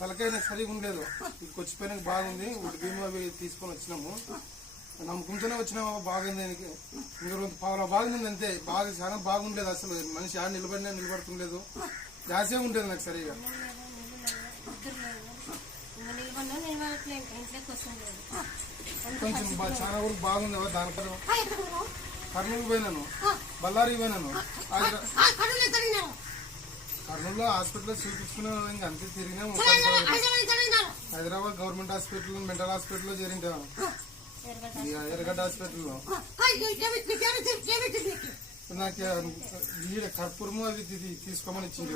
తలకాయ నాకు సరిగా ఉండలేదు. ఇక్కడికి వచ్చిపోయినాక బాగుంది. ఒకటి భీమా అవి తీసుకొని వచ్చినాము. నమ్ముకుంటూనే వచ్చినాము. బాగుంది. ఇంకా పావులా బాగుంది అంతే. బాగా చాలా బాగుండలేదు అసలు. మనిషి ఆడ నిలబడినా నిలబడుతుండలేదు. గ్యాసే ఉండేది నాకు సరిగా. కొంచెం చాలా వరకు బాగుంది. దానిపైన కర్నూలు పోయినాను, బళ్ళారికి పోయినాను. కర్నూలులో హాస్పిటల్ చూపించుకున్నాను. ఇంకా అంతే తిరిగినాము. హైదరాబాద్ గవర్నమెంట్ హాస్పిటల్, మెంటల్ హాస్పిటల్లో చేరింటాము. ఎర్రగడ్డ హాస్పిటల్లో నాకు ఈడ కర్పూరము అవి తీసుకోమని ఇచ్చింది.